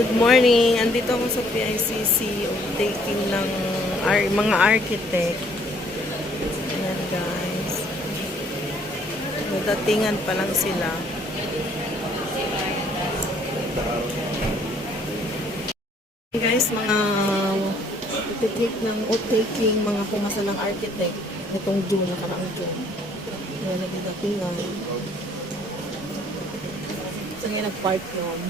Good morning. Andito ako sa PICC taking ng mga architect. Ayan guys. Nadatingan pa lang sila. Guys, mga take ng taking mga pumasa ng architect itong June, nakaraang June. Ayan, nagdatingan. So ngayon nag-park yun.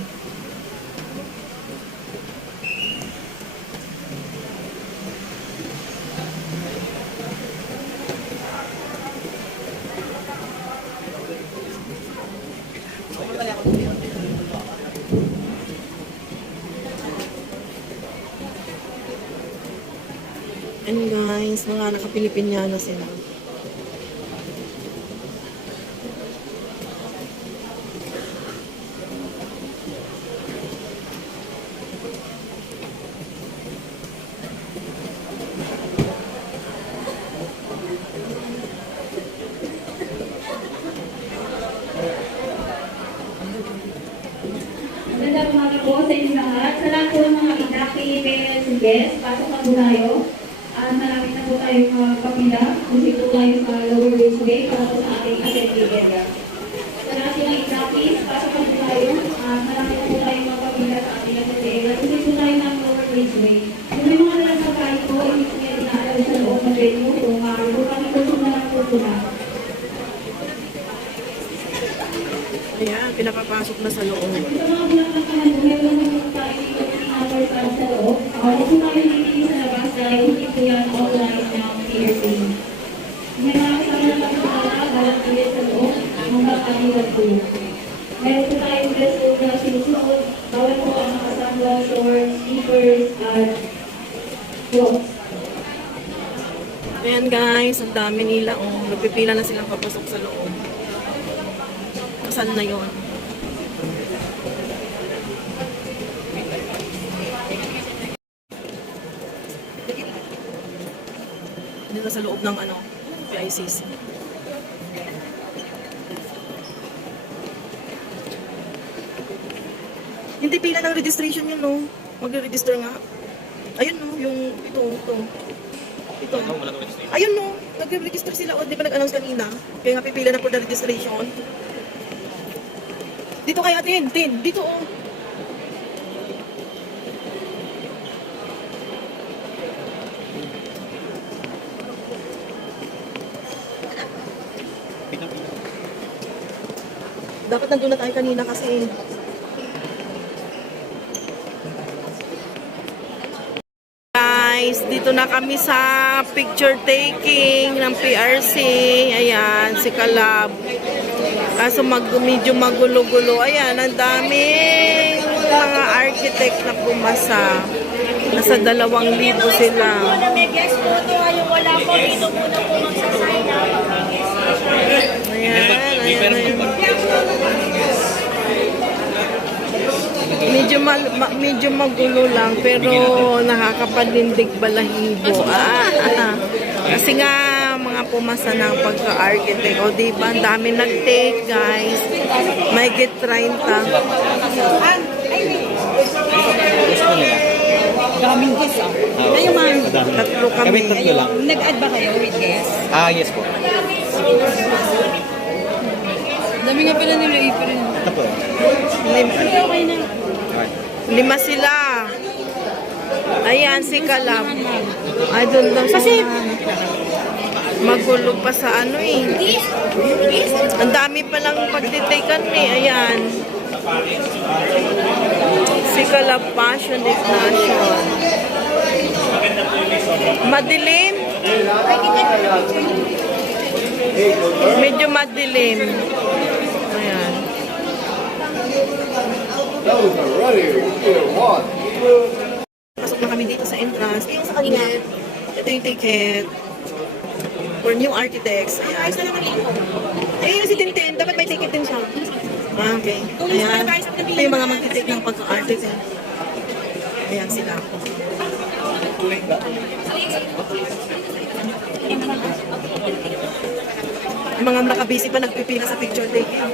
And guys, mga naka-Pilipinyano sila. Magandang umaga po sa inyo lahat. Sa lahat po ng mga inactive parents and guests, pasok na po tayo. At marami na po tayong kapila. Kasi po tayo sa lower raceway para po sa ating assembly area. Sa lahat po ng inactive, pasok na po tayo. At marami na po tayong mga kapila sa ating assembly area. Kasi po tayo ng lower raceway. Kung may mga nalang pagkain po, hindi po niya dinaaral sa loob ng venue. Kung makakapagpapagpapag na lang po na. Ayan, pinapapasok na sa loob. Sa mga bulak ng meron naman tayo dito pinapar para sa loob. Huwag po tayo nilili sa labas dahil hindi po yan online ng PRC. May mga kasama na pagkakala, balang ulit sa loob, hanggang kaliwag po. Meron po tayong dress code na sinusunod. Bawal po ang nakasangla, shorts, sneakers, at clothes. Ayan guys, ang dami nila. Oh, nagpipila na silang papasok sa loob. Saan na yun? Dito sa loob ng PICC. Hindi pila ng registration yun, no? Magre-register nga. Ayun, no? Yung ito. Ito. Ayun, no? Nagre-register sila. O, di ba nag-announce kanina? Kaya nga pipila na po na registration. Dito kaya, Tin. Dito, oh. Dapat nandun na tayo kanina kasi. Guys, dito na kami sa picture taking ng PRC. Ayan, si Kalab. Kaso medyo magulo-gulo. Ayan, ang daming mga architect na pumasa. Nasa 2,000 sila. May guest photo, yung wala po dito muna po magsasign na. Ayan. Medyo magulo lang pero nakakapanindig balahibo. Kasi nga mga pumasa ng pagka-architect. O diba, ang dami nag-take guys. May get 30. Daming guest ah. Kayo ma'am. Tatlo kami. Tatlo lang. Nag-add ba kayo with guest? Yes po. Dami nga pala nila rin. Ito po. Okay na. 5 sila. Ayan, si Kalab. Ay, doon daw kasi magulo pa sa Ang dami palang pagtitikan Ayan. Si Kalab Passion Ignacio. Madilim. Medyo madilim. Ayan. Pasok na kami dito sa entrance. Yung sa kanina, ito yung ticket for new architects. Ay, ayos na naman ito. Yung si Tintin, dapat may ticket din siya. Okay. Ayan. Ito yung mga magtitake ng pagka-architect. Ayan sila. Yung mga nakabisi pa nagpipila sa picture taking.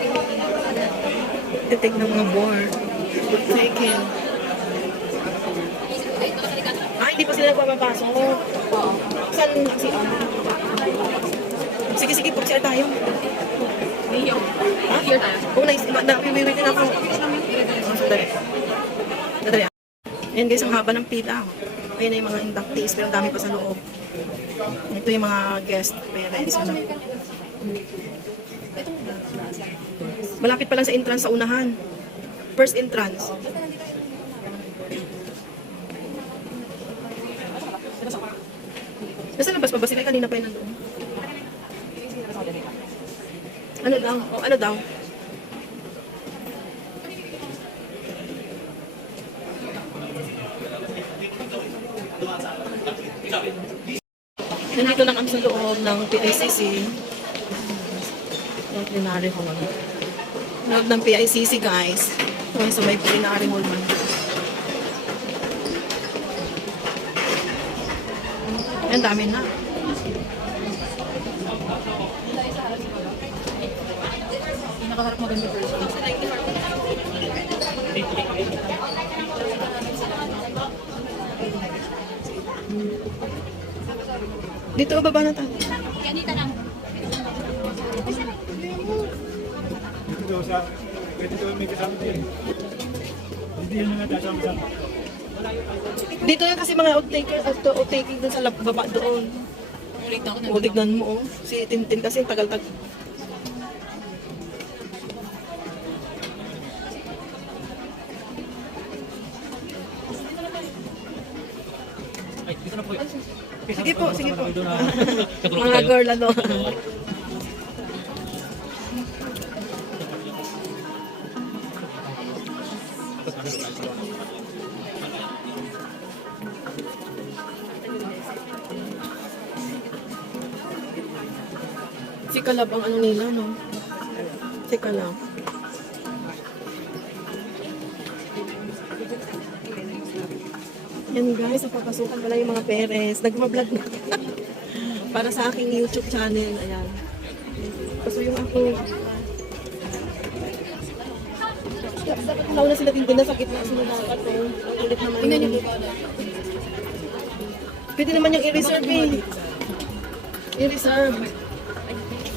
Titig ng mga board. Taking. Hindi pa sila nagpapapasok. Saan ang CR? Sige, sige po, CR tayo. Ha? Oh, nice. Napiwiwit na ako. Sandali. Sandali. Ayan guys, ang haba ng pila. Ayan na yung mga inductees, pero ang dami pa sa loob. Ito yung mga guest parents. Ano? Malapit pa lang sa entrance sa unahan. First entrance. Nasa labas pa ba sila? Kanina pa yun nandoon. Ano daw? O, ano daw? Nandito na kami sa loob ng PICC. Yung plenary hall. Loob ng PICC guys. Okay, so may plenary hall man. Ang dami na. Nakaharap maganda person. Dito, baba na tayo. Dito sa dito may kasama din. Hindi yun nga kasama. Dito na kasi mga outtaking dun sa baba doon. O, tignan mo, oh. Si Tintin kasi tagal-tagal. Sige po, sige po. Mga girl, ano. Si Kalab ang ano nila, no? Si Kalab. Yan guys, napapasukan pala yung mga parents. Nagma-vlog na. Para sa aking YouTube channel. Ayan. Pasuyo ako. Nauna sila din na sa gitna sila dapat. Ang ulit naman. Tingnan niyo ba? Pwede naman yung i-reserve eh. I-reserve.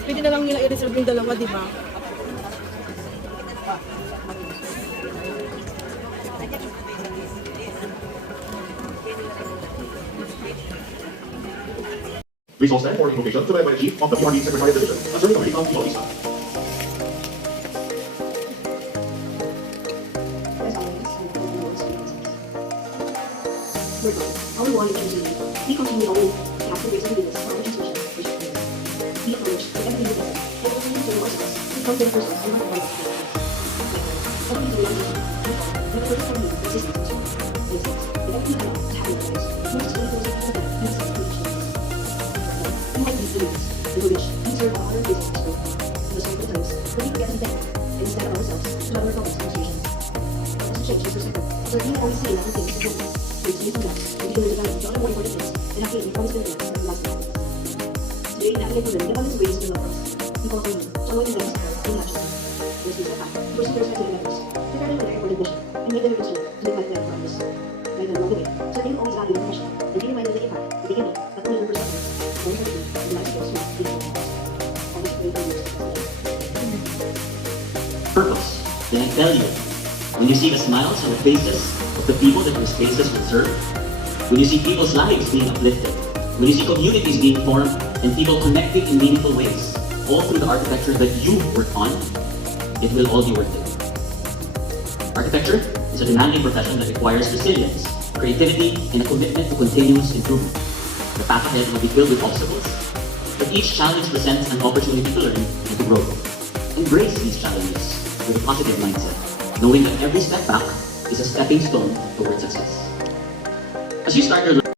Pwede na lang nila i-reserve yung dalawa, di ba? Resource and more information to the Chief of the PRD Secretariat Division, Attorney Committee of Bautista. All we want is to we continue only after raising the business for legislation. We approach every business and ultimately to ourselves to come to the person who has the right to speak. Every day we never look for you this is the person. This is the every day to have your voice. Most of those people that use the information. You might be doing this, in which we serve our other business for the sole purpose when we forget them instead of ourselves to have our focus conversations. As a change is perspective, so we always say that things to do. Today, natin the policy ways to love us. People who someone in them in action. This is a fact. First person to levels. Prepare them for the mission and make them concerned to the content from this. Guide them along the way. So they always value the passion and be reminded of the impact, the beginning, that only the perspective, one person, and life skills to be always great for years. Purpose. Then I tell you, when you see the smiles on the faces of the people that those faces will serve, when you see people's lives being uplifted, when you see communities being formed and people connecting in meaningful ways, all through the architecture that you work on, it will all be worth it. Architecture is a demanding profession that requires resilience, creativity, and a commitment to continuous improvement. The path ahead will be filled with obstacles, but each challenge presents an opportunity to learn and to grow. Embrace these challenges with a positive mindset, knowing that every step back is a stepping stone towards success. As you start your